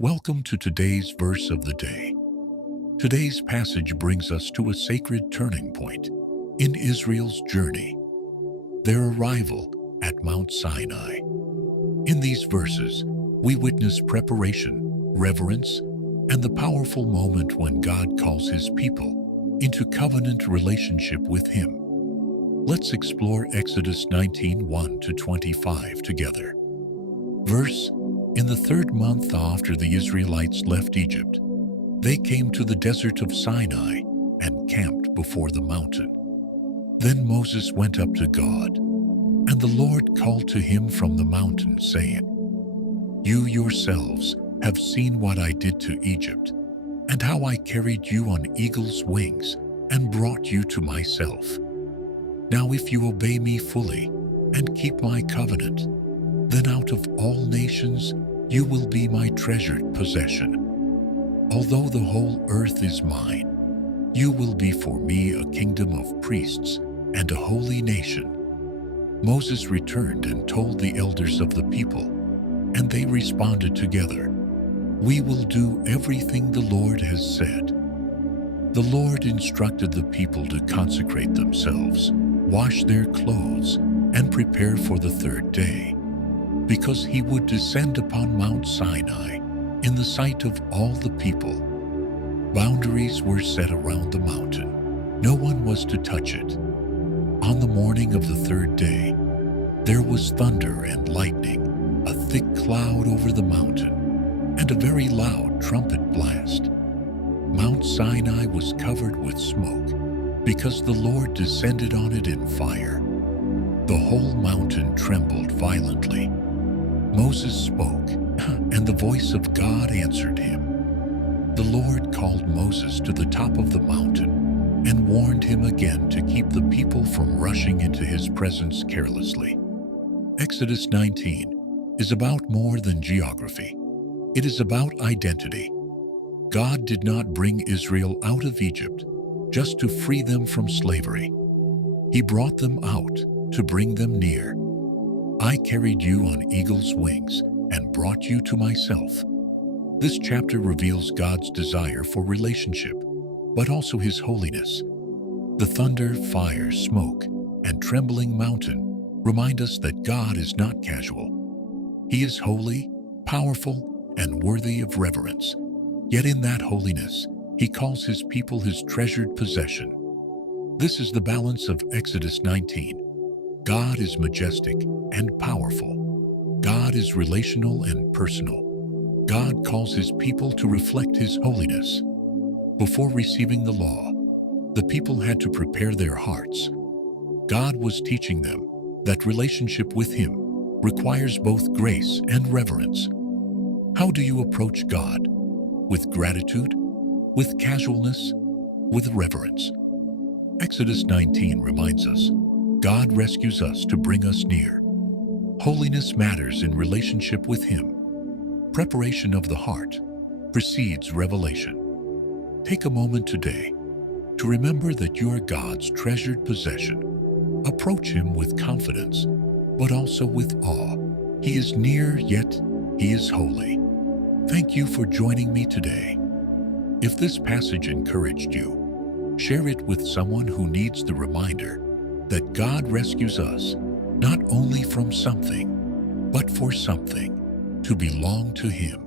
Welcome to today's verse of the day. Today's passage brings us to a sacred turning point in Israel's journey, their arrival at Mount Sinai. In these verses, we witness preparation, reverence, and the powerful moment when God calls His people into covenant relationship with Him. Let's explore Exodus 19:1-25 together. Verse: In the third month after the Israelites left Egypt, they came to the desert of Sinai and camped before the mountain. Then Moses went up to God, and the Lord called to him from the mountain, saying, You yourselves have seen what I did to Egypt, and how I carried you on eagle's wings and brought you to myself. Now if you obey me fully and keep my covenant, then out of all nations you will be my treasured possession. Although the whole earth is mine, you will be for me a kingdom of priests and a holy nation. Moses returned and told the elders of the people, and they responded together, We will do everything the Lord has said. The Lord instructed the people to consecrate themselves, wash their clothes, and prepare for the third day, because He would descend upon Mount Sinai in the sight of all the people. Boundaries were set around the mountain. No one was to touch it. On the morning of the third day, there was thunder and lightning, a thick cloud over the mountain, and a very loud trumpet blast. Mount Sinai was covered with smoke because the Lord descended on it in fire. The whole mountain trembled violently. Moses spoke, and the voice of God answered him. The Lord called Moses to the top of the mountain and warned him again to keep the people from rushing into His presence carelessly. Exodus 19 is about more than geography. It is about identity. God did not bring Israel out of Egypt just to free them from slavery. He brought them out to bring them near. I carried you on eagle's wings and brought you to myself. This chapter reveals God's desire for relationship, but also His holiness. The thunder, fire, smoke, and trembling mountain remind us that God is not casual. He is holy, powerful, and worthy of reverence. Yet in that holiness, He calls His people His treasured possession. This is the balance of Exodus 19. God is majestic and powerful. God is relational and personal. God calls His people to reflect His holiness. Before receiving the law, the people had to prepare their hearts. God was teaching them that relationship with Him requires both grace and reverence. How do you approach God? With gratitude? With casualness? With reverence? Exodus 19 reminds us, God rescues us to bring us near. Holiness matters in relationship with Him. Preparation of the heart precedes revelation. Take a moment today to remember that you are God's treasured possession. Approach Him with confidence, but also with awe. He is near, yet He is holy. Thank you for joining me today. If this passage encouraged you, share it with someone who needs the reminder that God rescues us not only from something, but for something, to belong to Him.